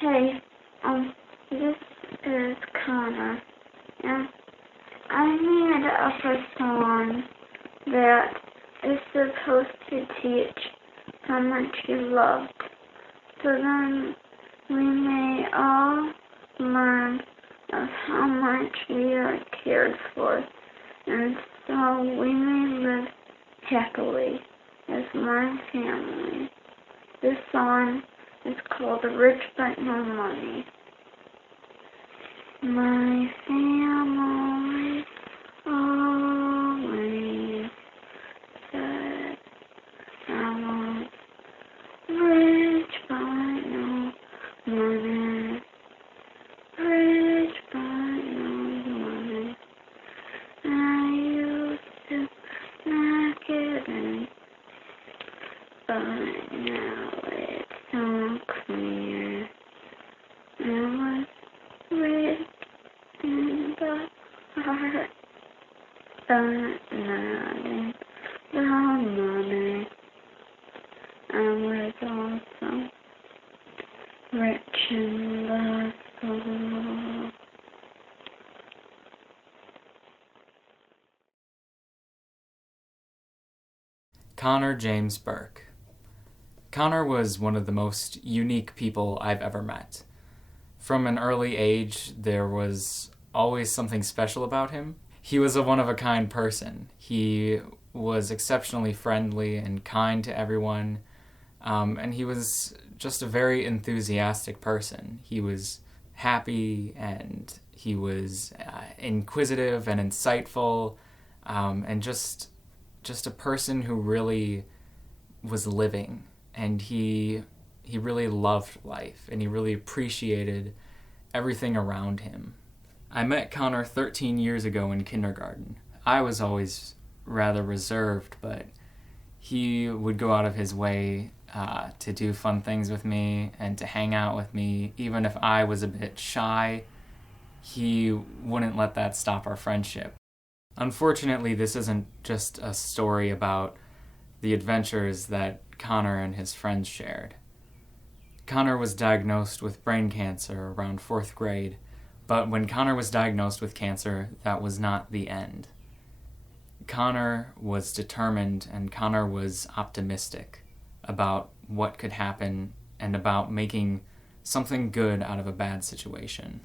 Hey, this is Connor, and I made up a song that is supposed to teach how much you loved, so then we may all learn of how much we are cared for, and so we may live happily as one family. This song is called Rich But No Money. My family always said I was rich but no money. Rich but no money. I used to not giving, but now it's so clear. I was rich in the heart, but not in the money. I was also rich in the soul. Connor James Bourke. Connor was one of the most unique people I've ever met. From an early age, there was always something special about him. He was a one-of-a-kind person. He was exceptionally friendly and kind to everyone, and he was just a very enthusiastic person. He was happy, and he was inquisitive and insightful, and just a person who really was living, and he really loved life, and he really appreciated everything around him. I met Connor 13 years ago in kindergarten. I was always rather reserved, but he would go out of his way to do fun things with me and to hang out with me. Even if I was a bit shy, he wouldn't let that stop our friendship. Unfortunately, this isn't just a story about the adventures that Connor and his friends shared. Connor was diagnosed with brain cancer around 4th grade, but when Connor was diagnosed with cancer, that was not the end. Connor was determined, and Connor was optimistic about what could happen and about making something good out of a bad situation.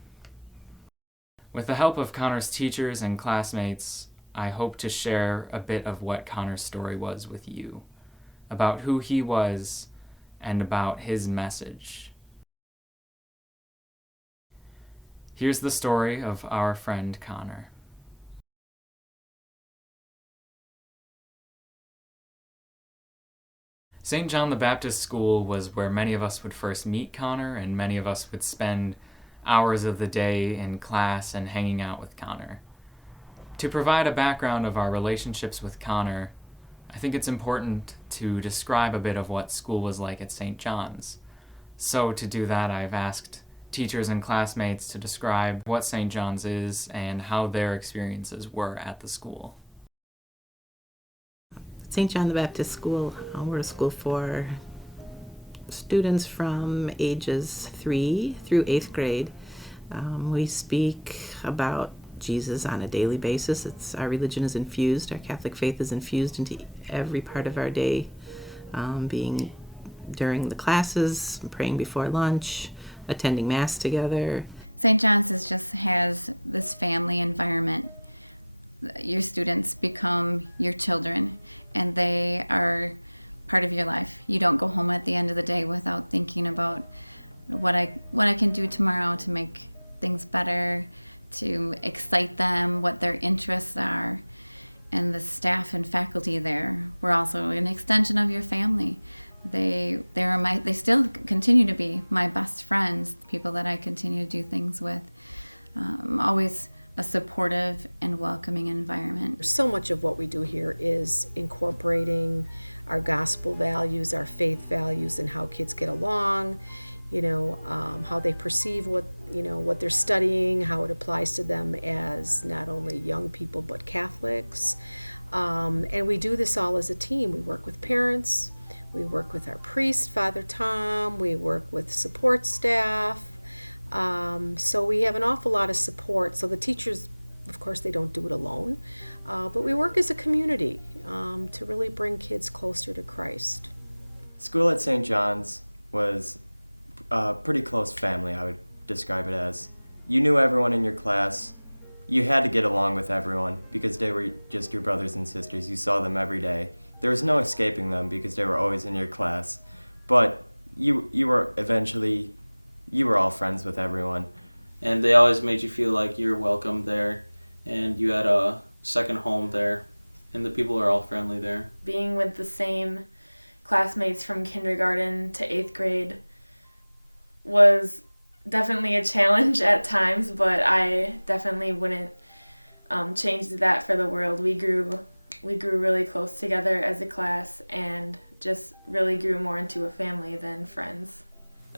With the help of Connor's teachers and classmates, I hope to share a bit of what Connor's story was with you, about who he was and about his message. Here's the story of our friend Connor. St. John the Baptist School was where many of us would first meet Connor, and many of us would spend hours of the day in class and hanging out with Connor. To provide a background of our relationships with Connor, I think it's important to describe a bit of what school was like at St. John's. So to do that, I've asked teachers and classmates to describe what St. John's is and how their experiences were at the school. St. John the Baptist School, we're a school for students from ages 3 through 8th grade. We speak about Jesus on a daily basis. Our religion is infused, our Catholic faith is infused into every part of our day, being during the classes, praying before lunch, attending Mass together. St. John's has this family environment. Your students become your children, and they are part of your life. You don't go home at the end of the day without thinking about what I can do tomorrow to make things better, to excite them, what their interests are. And the staff and faculty there were also an extension of your family. They still continue to be my best friends, people that I continue to do things with. Always a supportive and welcoming environment. So much of what we do here is incorporating our gospel values, our faith values, and how kids get along, how they perceive what they're studying, how it applies to them as not only young people but Catholics. And we do this all as a team. We work with parents, We work with our priest, Father Tom. We work with support staff. So we have an awful lot of support. So the teachers, of course, they don't do it alone. But we work as a community to really bring kids closer to Christ. School at St. John's was a pretty close family, I would describe it as. You knew everyone in your class. You had to get along with everyone because they were just your brothers and sisters. You saw them every day. There was no escaping them because they were always in your class. But you were all friends with everyone. And they always made you feel like you were welcome there and you had a second home there. And the people are all friendly there. Being with the same classmates from kindergarten to 8th grade was definitely a challenge at times, but I definitely wouldn't change that for the world. We grew really close together as a class and just really grew more into a family than friends.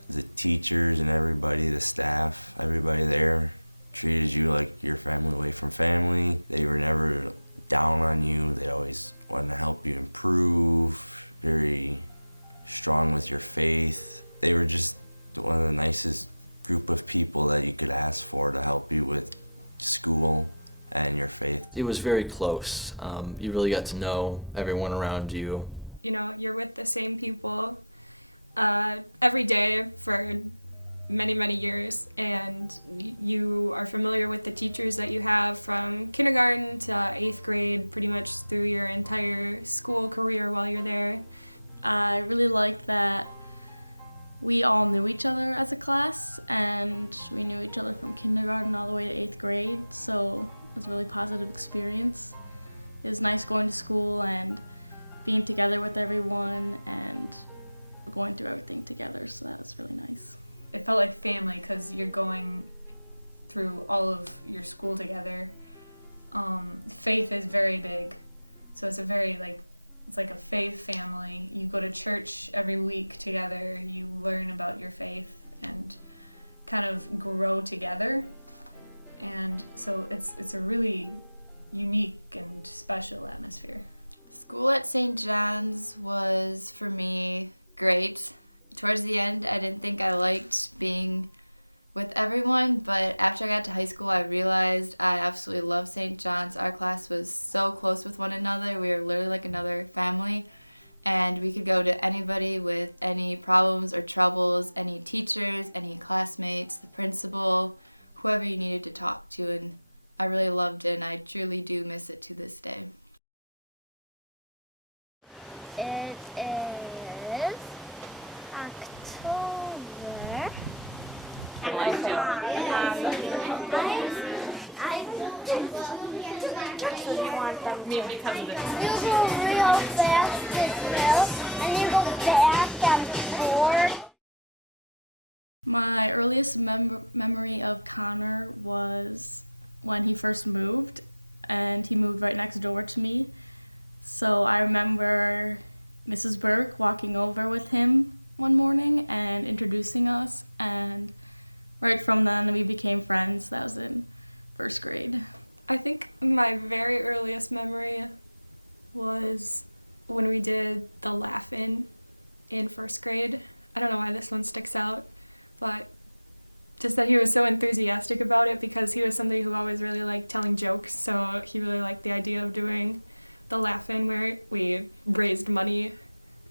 The teachers and everybody, the staff, everybody there treated you like your family away from family. They were never down on you. They always wanted to help you improve, very strong with your faith. They were just one of the nicest group of people that you could ask for to help you with school and your faith. It was very close. You really got to know everyone around you. You know, you're with the same people every day for many, many years, and you are familiar with the teachers that you have from kindergarten to 8th grade, pretty much through your entire school career while you're there. I really liked that we all knew each other as a class, and we knew each other from kindergarten all the way to 8th grade, so it was a really positive experience. It was nice going to school and being together with everyone and going through everything together, so that was really nice. It felt like family because you're going through all of your school together. Faith is very big, so it's like a faith family. You go to church every week together, you learn about your faith and kind of grow together. And so it's a really unique and special atmosphere. School at St. John's was, for me, great. Towards the end, I didn't think I liked being with everyone, but after I got to high school, I realized I absolutely love St. John's. Our class was so close with one another. We were literally like another family, and we could go to anybody with any problems or troubles, any teachers, any classmates, the principal, whoever you needed to talk to, and I really loved it, and I truly do miss it to this day. It is October. You go real fast as well, and you go back and forth. My earliest memory of Connor was when he first moved, and he moved right next door to me. So I remember Mrs. Bourke walking over with him one morning and introducing us, and right from then we became friends. That was in first grade. I think my very earliest memory was when we did the laugh-in first grade. I don't know why this one sticks out, but just that he was so enthusiastic about it because he was somebody who always really liked telling jokes, so he really liked the idea of doing the laugh-in where we raised money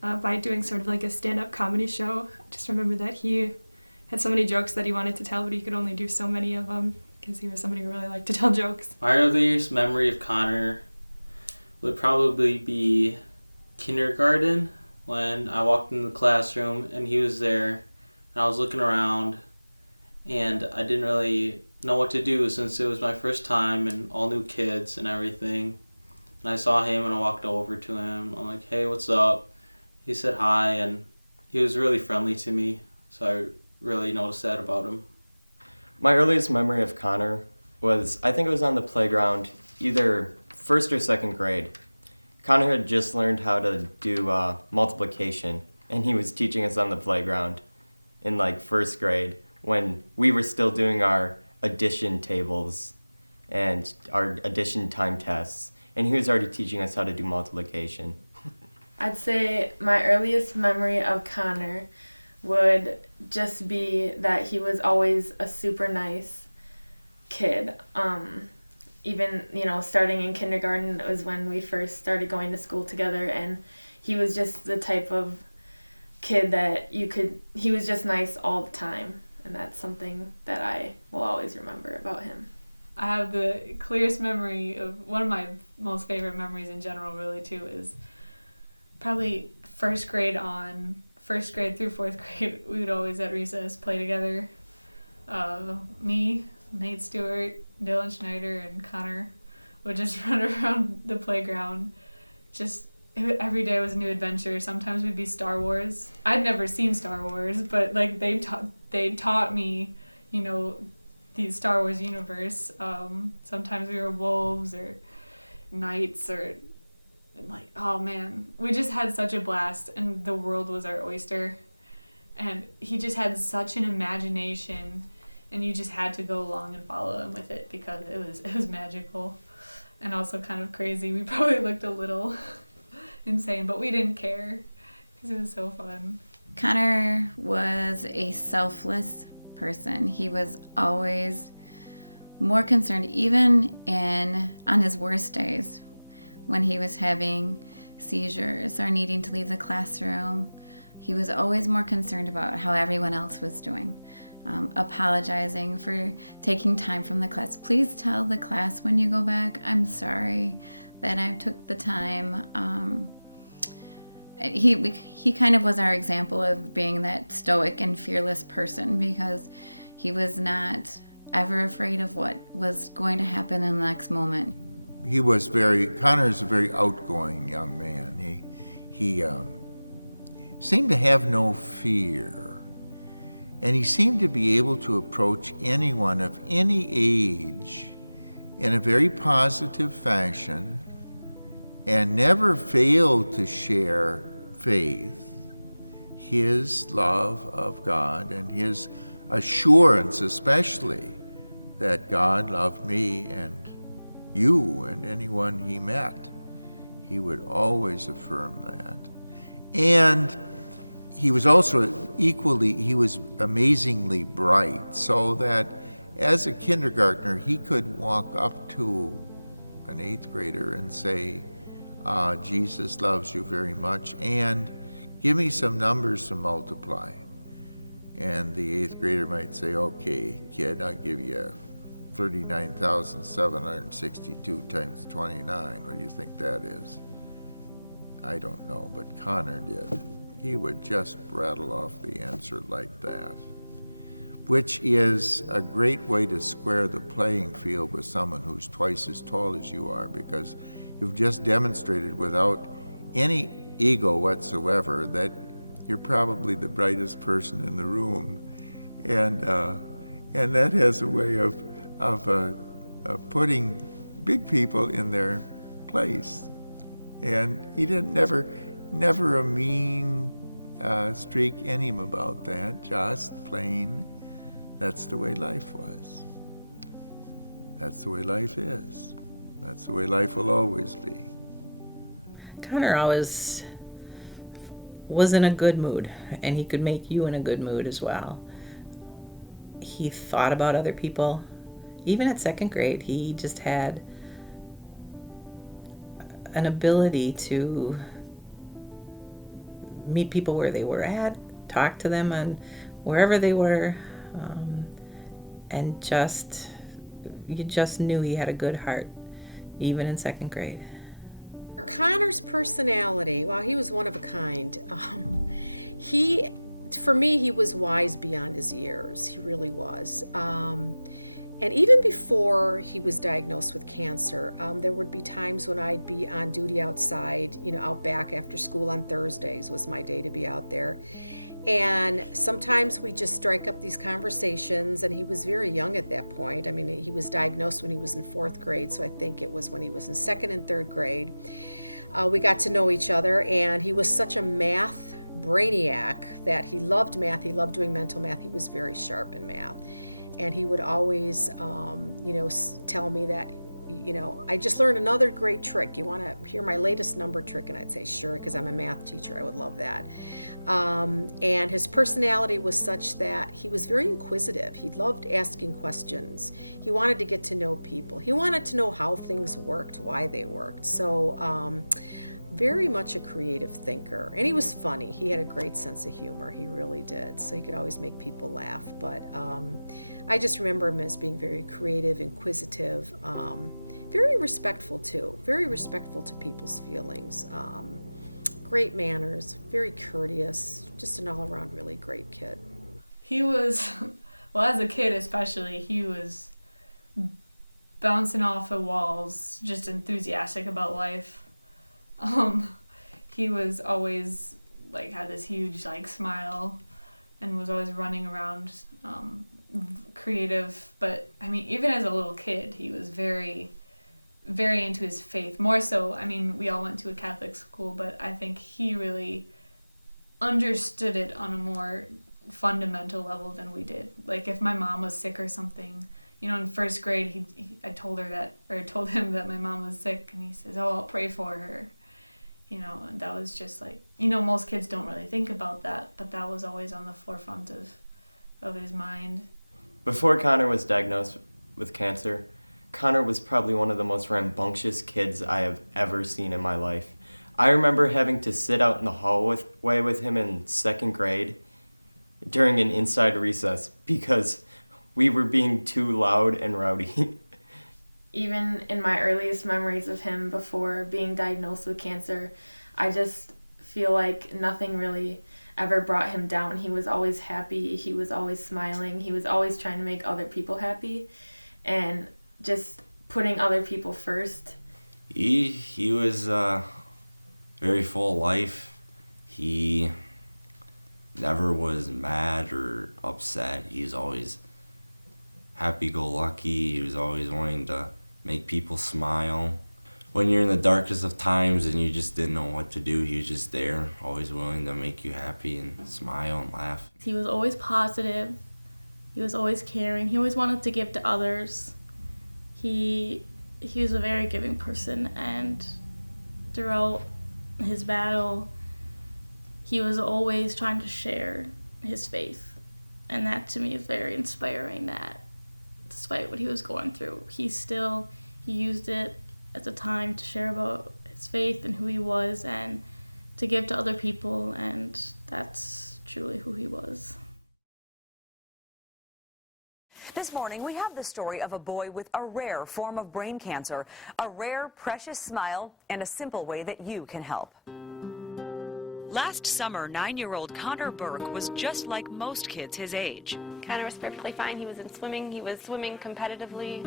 by doing sort of like a stand-up comedy show. I just remember that he had so many jokes that he wanted to tell, but he could only do so many of them because he was somebody who really liked to tell jokes. My earliest memory of Connor would probably be kindergarten, when I walked into the classroom and he was there, and I was looking around and I didn't really know what to do since it was my first time and all new kids and everything. And I saw him and I walked over to him. I'm like, hey, what's up? He said hi, and he was really friendly to me, so I really noticed that about him. My earliest memory of Connor was, I think it was on the playground, either first or second grade. Connor had just learned how to do multiplication, and he was teaching us on the playground in like first grade when we were still doing our addition tables and our addition time tests, and he was already teaching us how to do multiplication. I'd say my earliest memory of Connor would just be that he was always a super nice kid. Even, starting in kindergarten was when we first started going to school together, and he was just the type of kid that he was just nice all the time, and that's something that I will always remember about him. I have the clearest memory of one of my most favorite memories in general, really, too, is probably first grade through fourth grade. We would always at recess play together. Me, Nate Stewart, Dylan Schneider, and Connor would just run around the playground. Every day was a new adventure. Sometimes we'd be Star Wars. I'd never seen Star Wars, but they taught me, the Star Wars universe. Sometimes we were wolves or knights or oh man, we just had such a blast, and the world was our oyster. And he just had such an imagination, and you just had to go along and follow him with it because it was magical and also kind of crazy. We probably looked a little insane, but we didn't care because it was so fun. Connor was a selfless person. He was always more concerned, even on his worst days, when he was having seizures or needing to leave the classroom. He was always more concerned about how everyone else was doing, apologizing for taking time from the class. Please tell the class when you go back, I'm sorry that I took the time. He kind of was our example of being that stoic and fearless person, because he was not ever afraid of what was going to happen in the next moment. Connor's a very outgoing young man. He seemed to have no fear, and he seemed to be able to approach anyone of any age in a very positive fashion and never failed to share faith, his love of God, and his assurance especially that God loved me and you and anyone he met. He would always affirm that. And he was also he was amazingly bright, so that as a kindergartner, he could walk up to an 8th grader and say, Jesus loves you very much, and give me some numbers to multiply. And the 8th grader might say, okay, kid, I'll give you 39,762 times 29. What do you think that is? I don't know, but Connor did. He would just rattle off the answer like that, which is a great way to square the playing field with someone who's twice as tall as you are, because you've just demonstrated without any ego whatsoever that you're probably the brightest person in the room. And that has a way of putting big people in their place. And he didn't never a mean streak in him about that, just plain, that's the way life was. That's the way life is. That's the way life will always be. Connor always was in a good mood, and he could make you in a good mood as well. He thought about other people. Even at 2nd grade, he just had an ability to meet people where they were at, talk to them on wherever they were, and you just knew he had a good heart, even in 2nd grade. Connor's personality, well, he was one of a kind. For me, he was wise beyond his years. He really was. And even before he was diagnosed with cancer, there would be times when I'd be on duty outside, out back after school on Thursdays was my day to be out there. And sometimes we just strike up these conversations, and he was very young at that point. I mean, he was diagnosed when he was in 4th grade, so I think it was when he was in 2nd and 3rd grade. We got to know each other, and he was such a math brainiac that he loved math. He loved doing mental math. He was very sharp in math. And he would always, tell me that, I just learned another great trick. You want to hear my latest number trick? And I'd say, sure, because I'm a math teacher. I would love that. And his personality was such that he was very inquisitive. He loved asking questions. He wanted to get to know people. He wanted to know how things worked, why they worked. So very much a creative thinker. And he was funny. He had a great sense of humor. He really did. So he could always make people laugh. But I just remember him as being very creative, inquisitive, very respectful too. Very respectful to people's feelings. Great manners, very courteous, just an all-around really great kid. He was, well, as a kid especially, he was bouncing off the walls, just enthusiastic about life. He was always, had this huge, smile and was always running around, creative. But, even as a little kid, he was very into his faith. More so, we all went to a Catholic school, but I think he really understood it on a more fundamental level than we did. If my mom was sick or something, in first grade, I told him that my mom was sick, and he says, "Oh, I'll pray for her." And that was just most kids don't really think about that, but that was always on the forefront of his mind. Before Connor was diagnosed with cancer, Connor was probably one of the most rambunctious kids I have ever seen in my life. I remember having to sit out in the hallway with him in second grade during an inside recess because we were being too loud and rowdy. Even in my earliest memories of him before being diagnosed with cancer, I just feel like nothing really ever brought him down. He was always happy, he was always smiling, he was always trying to make other people happy, and just putting other people first. He was very full of life. He never was mad or upset. He was always happy-go-lucky. He was always wanting to make people smile. When you're in the darkest of times and you just didn't know what to do, he was just there, always willing to make you happy and smile and laugh. He was always positive. He was always caring. He always wanted to give to others. He was a very giving person, and throughout his battle, he was always trying to share his faith. And that to me is very inspiring, that despite what he was going through, he used it as a time to share about his faith and who he was and to give to other people, and that's truly who he was. This morning, we have the story of a boy with a rare form of brain cancer, a rare, precious smile, and a simple way that you can help. Last summer, 9-year-old Connor Bourke was just like most kids his age. Connor was perfectly fine. He was in swimming. He was swimming competitively.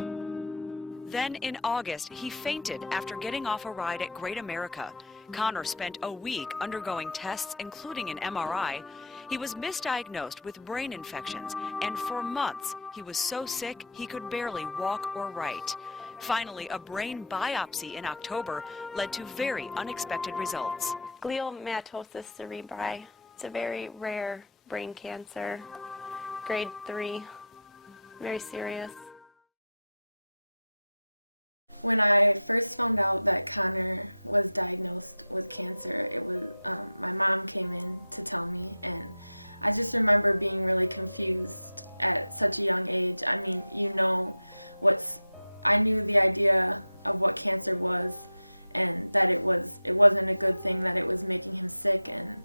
Then in August, he fainted after getting off a ride at Great America. Connor spent a week undergoing tests, including an MRI. He was misdiagnosed with brain infections, and for months, he was so sick he could barely walk or write. Finally, a brain biopsy in October led to very unexpected results. Gliomatosis cerebri. It's a very rare brain cancer, grade 3, very serious. When I first found out that Connor was diagnosed with cancer, it was my mom came in to tell me, and I just remember being really confused at such a young age. I mean, I knew the idea of what cancer was, and that it wasn't a good thing, that it was making him sick, and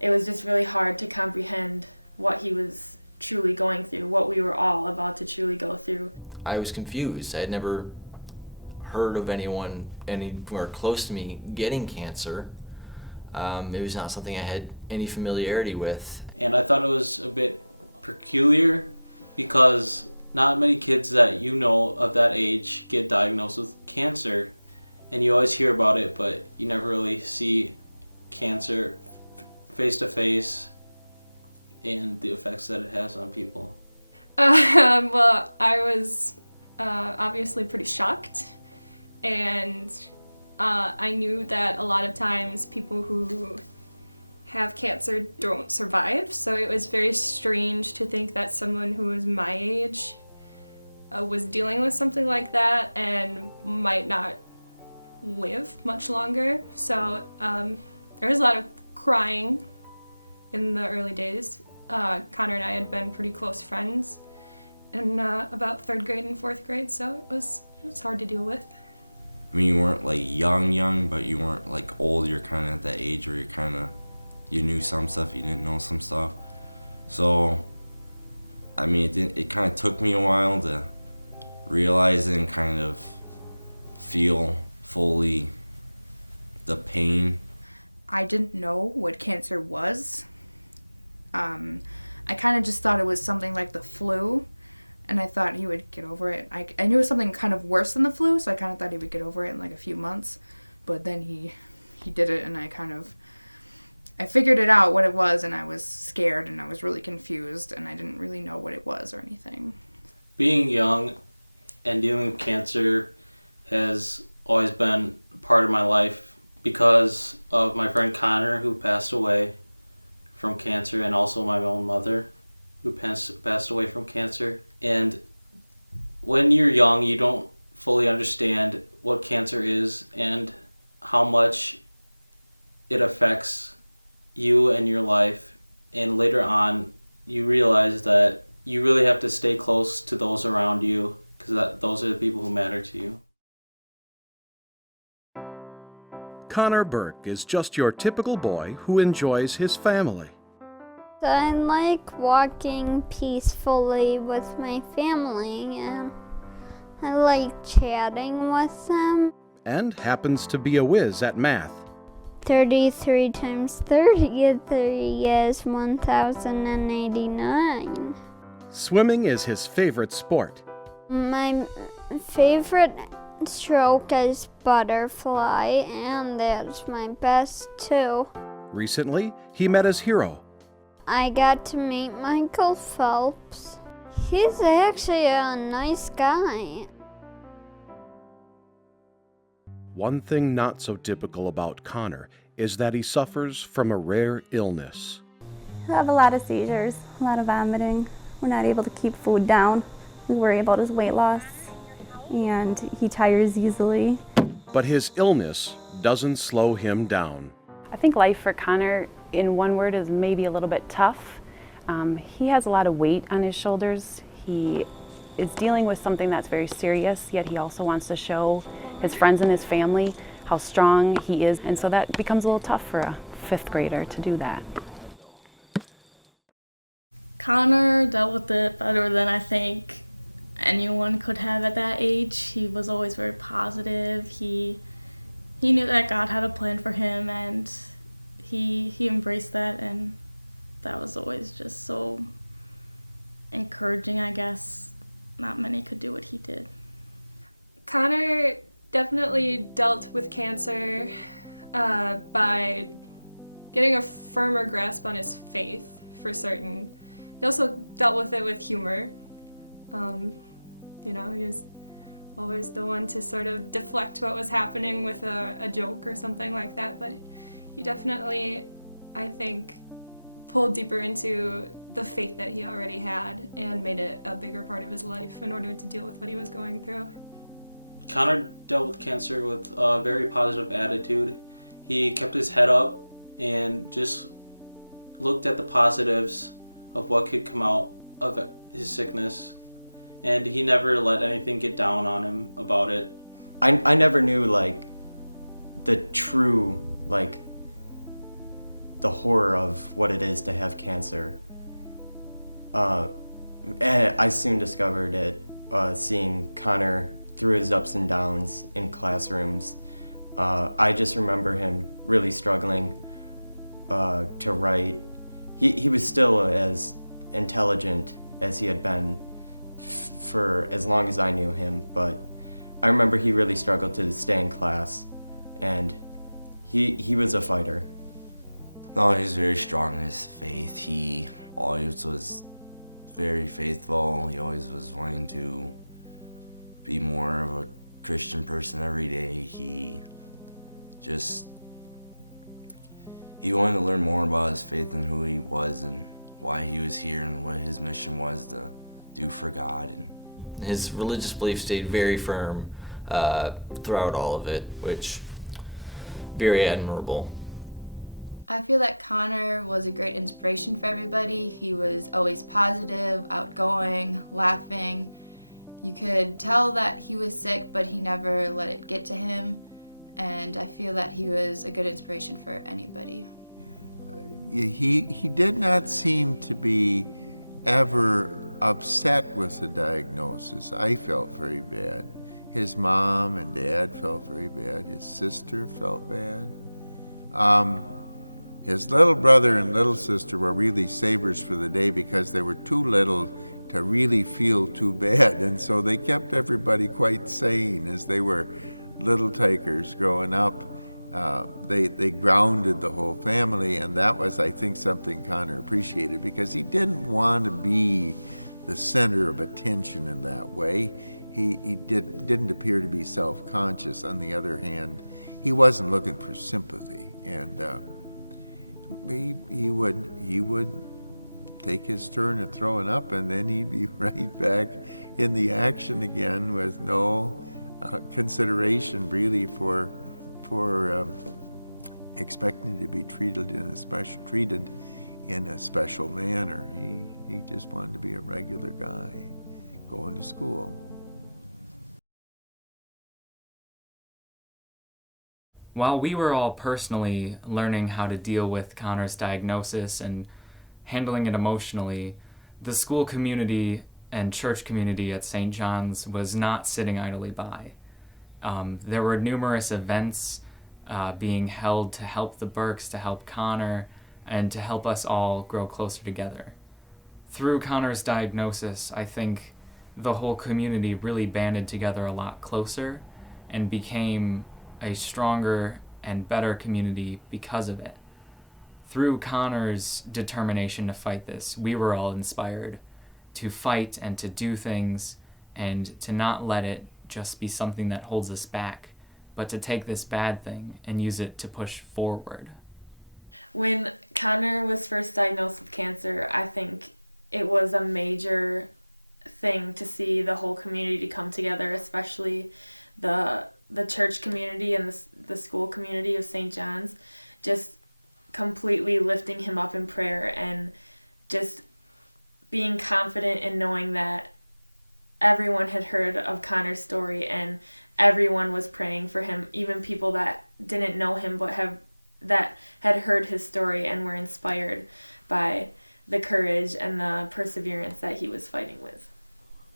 it was just really hard to comprehend what he was truly going through, what we were all about to truly go through. I was confused. I had never heard of anyone anywhere close to me getting cancer. It was not something I had any familiarity with. And I thought it was a bit peculiar because not many kids that you know of that age get diagnosed with cancer, and you always hear about it, but you never really see cancer face to face and the effects that it has on people. Well, I was obviously pretty shocked, and I knew that a lot of times people who have cancer don't survive, so it was very strange to think that someone who was my age was dealing with something like that and might not live much longer. So there was a lot of crying in the early days. Connor and I had been pretty close friends in about 3rd grade and 4th grade, so it was hard to deal with. I mean, you weren't like young, but you weren't like old. You're kind of at that age where you knew some stuff, you didn't know some stuff. So, I mean, it kind of took me a while to realize and kind of feel fully the pain. I didn't know what cancer was. I kind of just thought it was something like the flu, and I thought he would get over it. I knew it was something kind of worse than the flu, so I kind of thought he would get over it in like a few months. But then he did it, and I figured it out what it was, and I was scared, and I was really confused, and I didn't really know what it was or anything. Being young and dealing with cancer has always been part of my life because of my friend Connor, who passed away from cancer, and also my own mother, who passed away from cancer. And when you're young, you don't fully understand what cancer is and how much it affects you and your life. And later on, you realize that you really have to stay close to those around you, because those are the people who matter to you. Connor Bourke is just your typical boy who enjoys his family. I like walking peacefully with my family, and I like chatting with them. And happens to be a whiz at math. 33 times 30 is 1,089. Swimming is his favorite sport. My favorite stroke is butterfly, and that's my best too. Recently, he met his hero. I got to meet Michael Phelps. He's actually a nice guy. One thing not so typical about Connor is that he suffers from a rare illness. I have a lot of seizures, a lot of vomiting. We're not able to keep food down. We worry about his weight loss, and he tires easily. But his illness doesn't slow him down. I think life for Connor, in one word, is maybe a little bit tough. He has a lot of weight on his shoulders. He is dealing with something that's very serious, yet he also wants to show his friends and his family how strong he is, and so that becomes a little tough for a 5th grader to do that. Connor dealt with it better than I think anyone could have at that age. He was always very positive. He knew that God had a plan for him, and he embraced that, and that was always just so encouraging, I guess. Not many could do what he did. Connor definitely dealt with cancer by getting a firmer grasp on his faith, for certain. He also dealt with it with humor. He was always the one to sort of deflect what was happening with a joke or something like that, but he definitely, I think, pulled deeper into the faith that he already had and made it a bigger part of his life in order to deal with what he was going through. Connor dealt with cancer with a very positive attitude. He kept his head up and just looked at the positives of what could come out of his sickness, and he never let anything get down on him about it. I never knew the true the horror of what it is to have cancer. And I soon discovered it seeing Connor through his ups and downs in classrooms. I just remember him really struggling to write. He was still as intelligent as he had been for as long as I knew him, but I remember he really struggled to stay in class, and he was a fighter. No, he was very strong in his faith. He always was very faithful. He always was wanting to be more of a Christian person every day. He wanted to learn more about his faith and who he was and why he was here and what his mission was to do for God. And his religious beliefs stayed very firm throughout all of it, which very admirable. I feel that Connor was a great inspiration for everybody. He was always positive, outgoing, laughing. You could tell that he was sick, but he never let it get to him. And I feel that he was a good inspiration for anybody. He did not seem to be ever upset with the diagnosis. I felt very bad. His mom and dad felt very bad. His sister felt bad. His little brother and little sister were really savers for the day because they were too little to really feel too bad. And so they kept everybody quite sane as they were little takers growing up. They grounded the whole family, and that was, I think, something Connor appreciated because he didn't want to be the center of attention in that way. He didn't appear to be self-conscious. On the other hand, he wasn't looking for sympathy, and he would take his turn at throwing up, and then he'd be right back in the action again with no consideration really for expecting to be treated in a special manner. He just wanted to be a regular guy going to school. While we were all personally learning how to deal with Connor's diagnosis and handling it emotionally, the school community and church community at St. John's was not sitting idly by. There were numerous events being held to help the Bourkes, to help Connor, and to help us all grow closer together. Through Connor's diagnosis, I think the whole community really banded together a lot closer and became a stronger and better community because of it. Through Connor's determination to fight this, we were all inspired to fight and to do things and to not let it just be something that holds us back, but to take this bad thing and use it to push forward. When Connor was first diagnosed with cancer, I think it was a major thing to see the whole community come together, especially the church community and the school community of St. John's, just completely lifting him up in prayer and just being confident in knowing that everyone had heard of Connor's story and everyone was praying for him, even people that didn't know him but that had heard his story and were inspired by the courage and the perseverance that he was fighting with.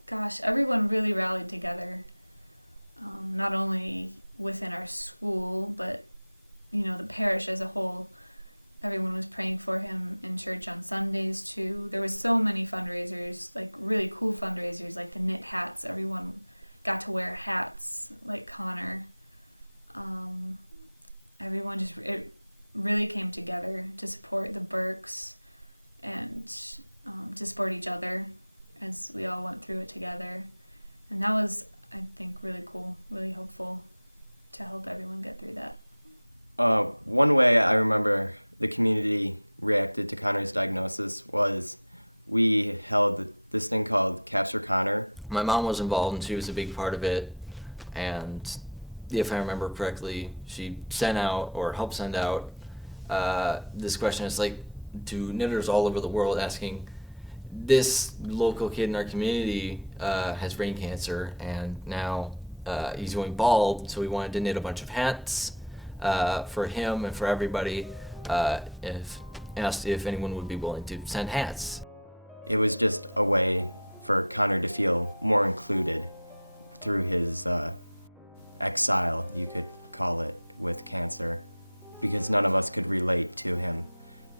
Gosh, everyone really rallied together, not only within our school, but the parish as a whole. Everyone was praying for him in church on Sundays too. There was so many fundraisers, like really cool fundraisers, like the knit hats. Everyone got to wear hats like Connor. Everyone it really came together to support the Bourkes and to support each other as we all went through it together. And that was, I think, really cool, really hopeful to help everyone get through that. One way I remember the community reacted to Connor's diagnosis was we held this thing called Caps for Connor. My mom was involved and she was a big part of it, and if I remember correctly, she sent out or helped send out this question. It's like to knitters all over the world asking, this local kid in our community has brain cancer and now he's going bald, so we wanted to knit a bunch of hats for him and for everybody. Asked if anyone would be willing to send hats. It was just a way for Connor to feel more included through his exile, you could call it, with cancer, because none of us could relate to him,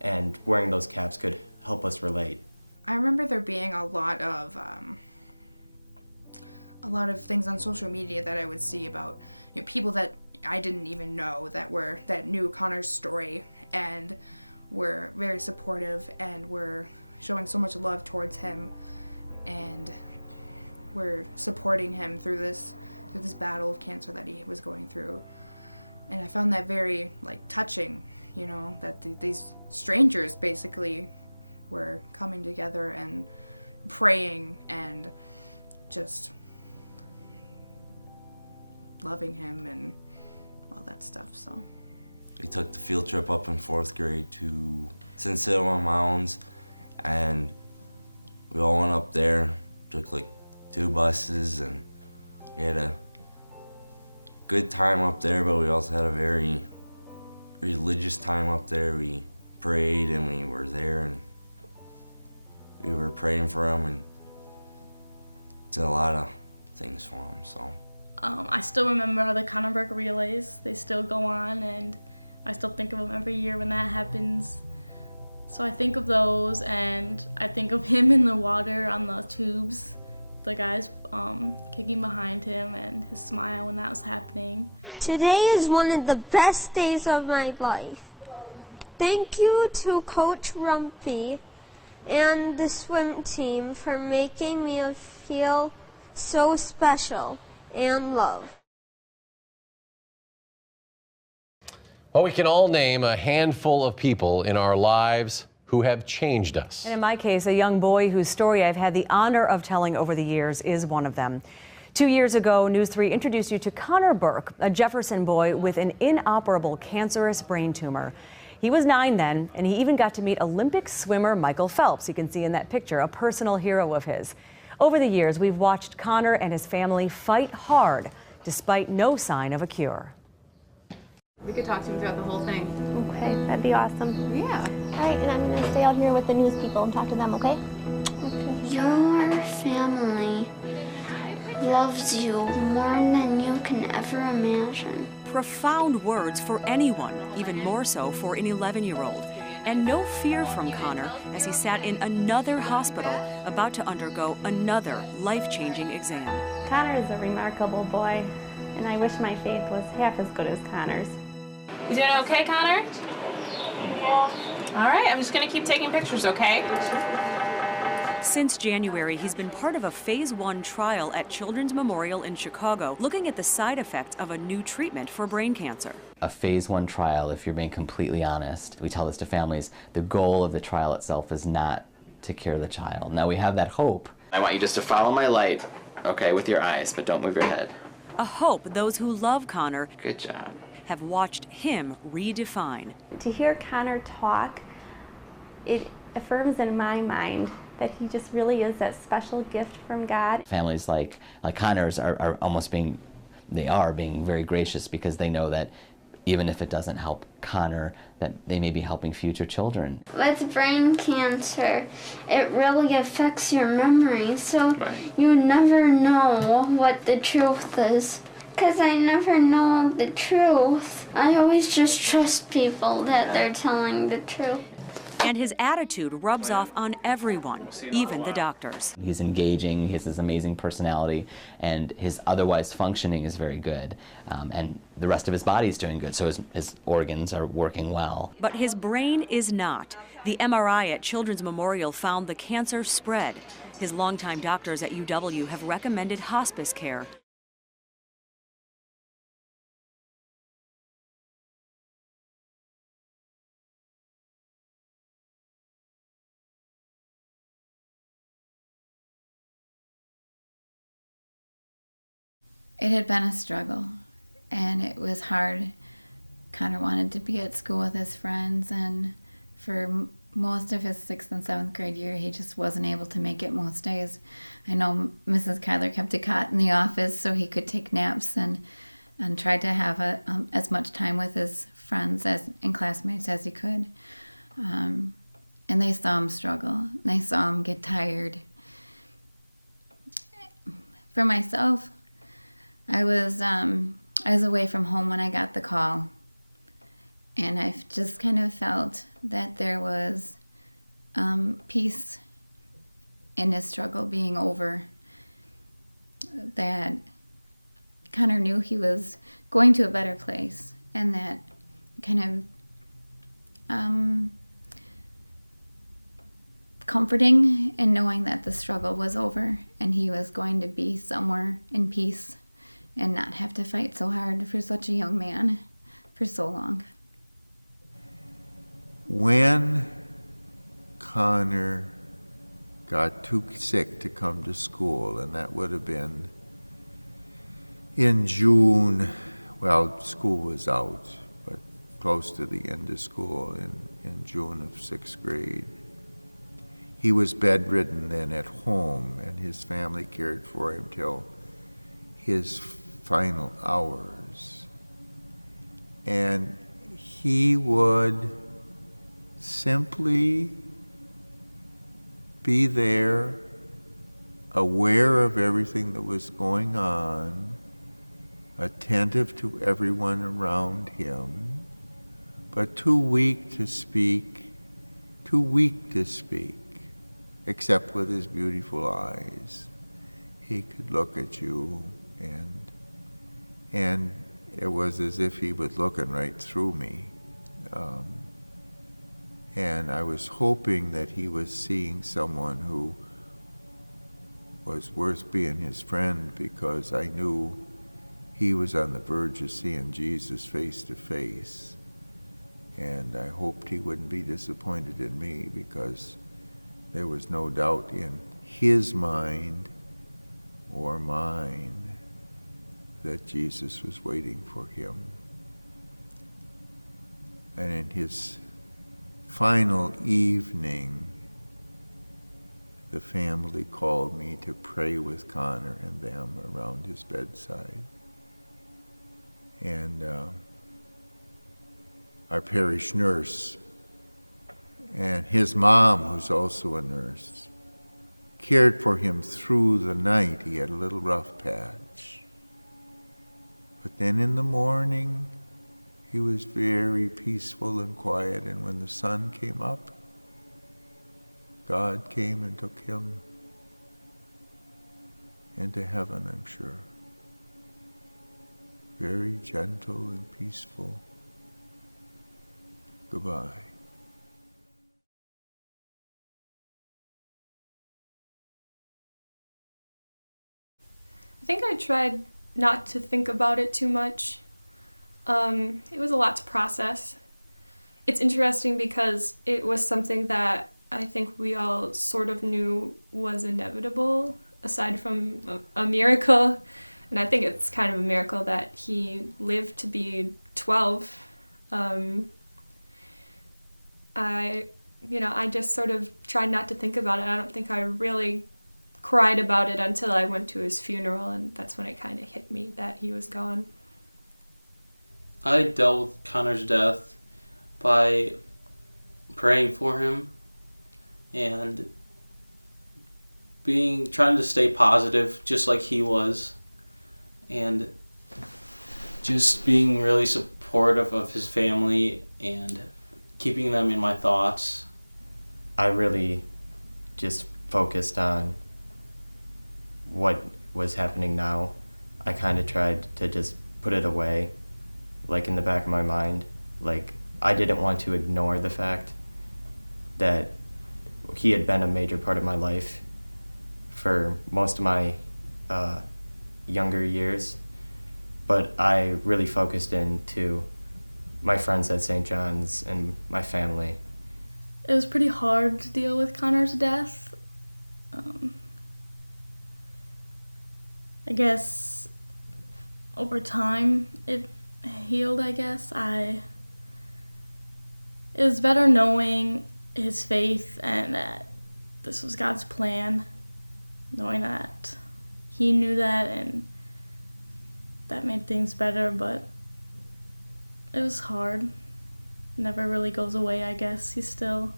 and wearing those caps could help us relate. I remember there being a lot of things on social media that I would see about people that I didn't even know that knew Connor's story and were very supportive and were showing so much love towards him and were supporting him through this battle of cancer that he was going through. And I found that very touching, that these strangers basically were coming together and praying and just loving him and all that stuff, so. We took the field trip up in 4th grade to Cincinnati Mounds, and we all went up there, took like 2 buses, and we had a good time up there, but we also had a very religious time up there. We prayed and we were there and we were praying for him and did a lot of things for him, so. I still remember the Connor Bourke relays. They still go on, and I still think of them every year when that happens. So I think of those, and I think of him in the water on the tubes, the guys kicking behind him, and his smile when that was happening. Today is one of the best days of my life. Thank you to Coach Rumpy and the swim team for making me feel so special and loved. Well, we can all name a handful of people in our lives who have changed us. And in my case, a young boy whose story I've had the honor of telling over the years is one of them. 2 years ago, News 3 introduced you to Connor Bourke, a Jefferson boy with an inoperable cancerous brain tumor. He was 9 then, and he even got to meet Olympic swimmer Michael Phelps. You can see in that picture, a personal hero of his. Over the years, we've watched Connor and his family fight hard, despite no sign of a cure. We could talk to him throughout the whole thing. Okay, that'd be awesome. Yeah. All right, and I'm gonna stay out here with the news people and talk to them, okay? Okay. Your family loves you more than you can ever imagine. Profound words for anyone, even more so for an 11-year-old. And no fear from Connor as he sat in another hospital about to undergo another life-changing exam. Connor is a remarkable boy, and I wish my faith was half as good as Connor's. You doing okay, Connor? Yeah. All right, I'm just gonna keep taking pictures, okay? Since January, he's been part of a Phase 1 trial at Children's Memorial in Chicago, looking at the side effects of a new treatment for brain cancer. A Phase 1 trial, if you're being completely honest, we tell this to families, the goal of the trial itself is not to cure the child. Now, we have that hope. I want you just to follow my light, okay, with your eyes, but don't move your head. A hope those who love Connor Good job. have watched him redefine. To hear Connor talk, it affirms in my mind that he just really is that special gift from God. Families like Connor's are almost being very gracious because they know that even if it doesn't help Connor, that they may be helping future children. With brain cancer, it really affects your memory, so you never know what the truth is. Because I never know the truth. I always just trust people that they're telling the truth. And his attitude rubs off on everyone, even the doctors. He's engaging, he has this amazing personality, and his otherwise functioning is very good. And the rest of his body is doing good, so his organs are working well. But his brain is not. The MRI at Children's Memorial found the cancer spread. His longtime doctors at UW have recommended hospice care. It had been a struggle, and it was hard. Connor wanted to be at school with his friends, and for most of his 6th and 7th grade year, he just wasn't able to make it most days. I know Mrs. Kyler kept a cot in the office so he could take naps and tried to have as much time with his friends and classmates as he could. And they saw him struggle. They saw him get tired. For myself, I was away from home when I got the call, and I just kind of felt that there was peace in his struggle being over, that Connor knew he was going to a better place, and that kind of comforting in knowing that the struggle was over and he was going to be somewhere in peace and not have to fight so hard for such a young man for so long. When Connor got too sick to come to school, and that would have been in June. Well, school was out, but close to the end of school in June of 6th grade. He was bedridden then at home, and his family cared for him till his final hours. And he would simply be there, aware of everything that was going on, attentive to everyone around him, but too weak to speak, except with his beautiful eyes. He could look at you, and it was as if he was looking right through me. And I was hoping that he was seeing someone who was worth being his friend, because I knew he was on the verge of seeing Jesus face to face. And I hoped he wouldn't be disappointed in me, because there was no doubt in his mind or mine that Jesus was waiting for him. And in his final evening, the family called me to pray with Connor and them around his bedside. And our parish nurse and his mom, who's also a nurse, cared for him through the night. He had a little rough patch. But then in the morning, he was very peaceful and quiet, and when the sun came up, God came and took him into heaven, I'm sure. Very gentle and peaceful. Goodbye. I think I tried not to think about it too much. It was a lot to process. It's interesting because it was something that I think we all sort of knew was inevitable, aside from a miracle. And I think it's kind of a miracle that he lived to be 12. I just sort of tried not to think about it. I don't think I really cried about it until I went to his funeral, and that's when it kind of hit me that he was gone. I dealt with Connor's death by praying for him and trying to stay positive, just like he was, and just being really supportive of his family and keeping them in my thoughts. I really just focused on what was happening now. I kind of tried to just put it away, like in the back of my mind. Like, I didn't want to ignore the fact that he had been a major part of my life for most of my younger years, but I really focused into my friends at St. John's and my family. It was pretty hard to deal with Connor's death. I guess over time it healed, I guess. It was better knowing his faith and that this was God's plan, knowing that he knew that, and that made things better, but it was hard. Never really goes away, I guess. You still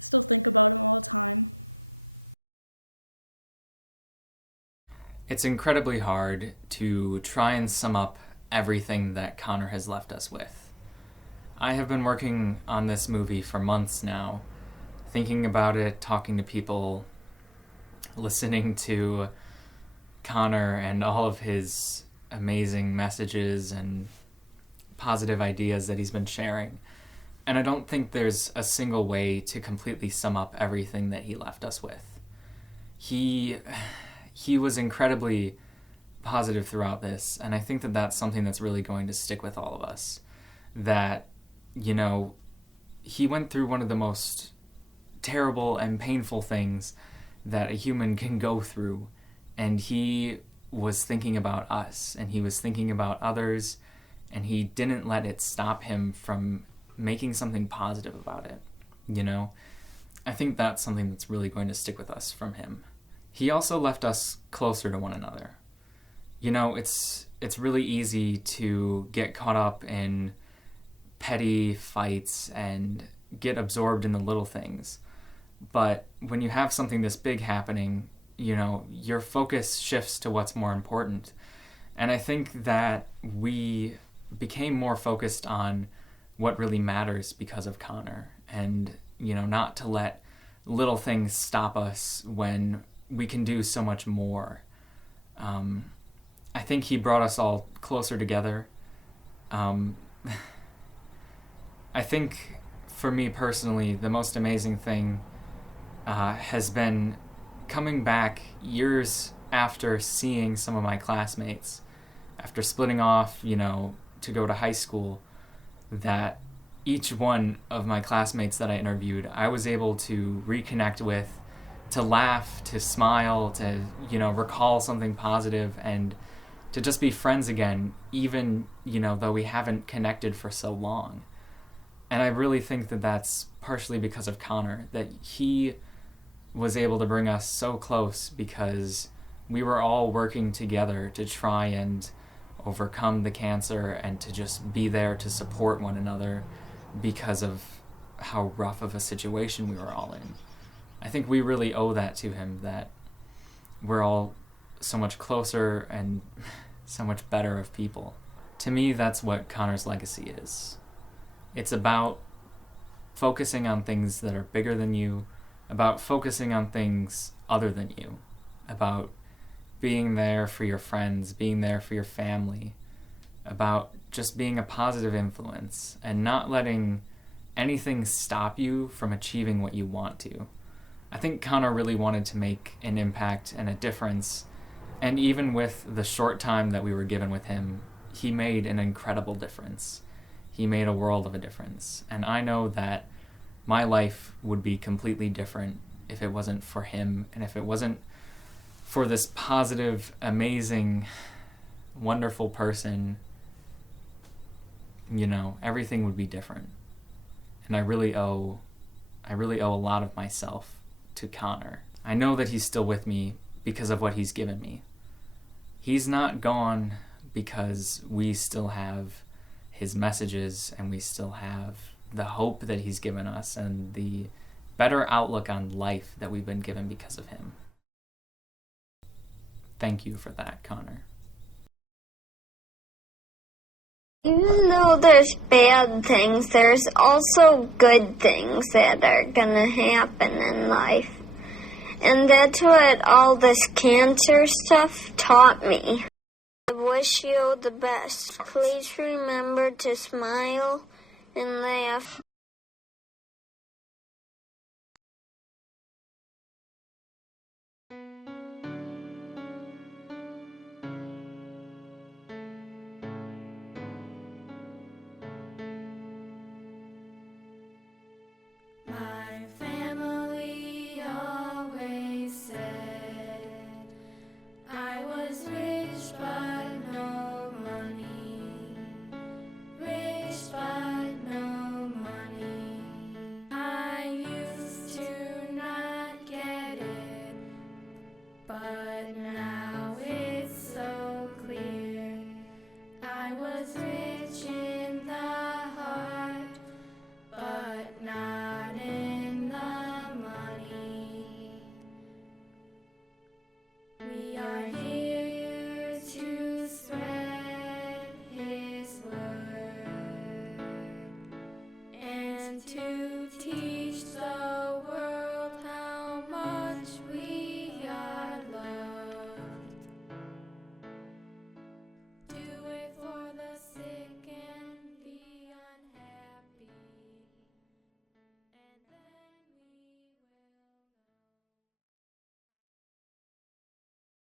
think about him all the time. It's incredibly hard to try and sum up everything that Connor has left us with. I have been working on this movie for months now, thinking about it, talking to people, listening to Connor and all of his amazing messages and positive ideas that he's been sharing. And I don't think there's a single way to completely sum up everything that he left us with. He was incredibly positive throughout this, and I think that that's something that's really going to stick with all of us. That, he went through one of the most terrible and painful things that a human can go through. And he was thinking about us, and he was thinking about others, and he didn't let it stop him from making something positive about it, you know? I think that's something that's really going to stick with us from him. He also left us closer to one another. You know, it's really easy to get caught up in petty fights and get absorbed in the little things. But when you have something this big happening, you know, your focus shifts to what's more important. And I think that we became more focused on what really matters because of Connor, and, you know, not to let little things stop us when we can do so much more. I think he brought us all closer together. I think for me personally, the most amazing thing has been coming back years after seeing some of my classmates, after splitting off, you know, to go to high school, that each one of my classmates that I interviewed, I was able to reconnect with, to laugh, to smile, to, you know, recall something positive, and to just be friends again, even, you know, though we haven't connected for so long. And I really think that that's partially because of Connor, that he was able to bring us so close because we were all working together to try and overcome the cancer and to just be there to support one another because of how rough of a situation we were all in. I think we really owe that to him, that we're all so much closer and so much better of people. To me, that's what Connor's legacy is. It's about focusing on things that are bigger than you, about focusing on things other than you, about being there for your friends, being there for your family, about just being a positive influence and not letting anything stop you from achieving what you want to. I think Connor really wanted to make an impact and a difference, and even with the short time that we were given with him, he made an incredible difference. He made a world of a difference, and I know that my life would be completely different if it wasn't for him, and if it wasn't for this positive, amazing, wonderful person. You know, everything would be different. And I really owe a lot of myself to Connor. I know that he's still with me because of what he's given me. He's not gone because we still have his messages and we still have the hope that he's given us and the better outlook on life that we've been given because of him. Thank you for that, Connor. Even though there's bad things, there's also good things that are gonna happen in life. And that's what all this cancer stuff taught me. I wish you the best. Please remember to smile and laugh.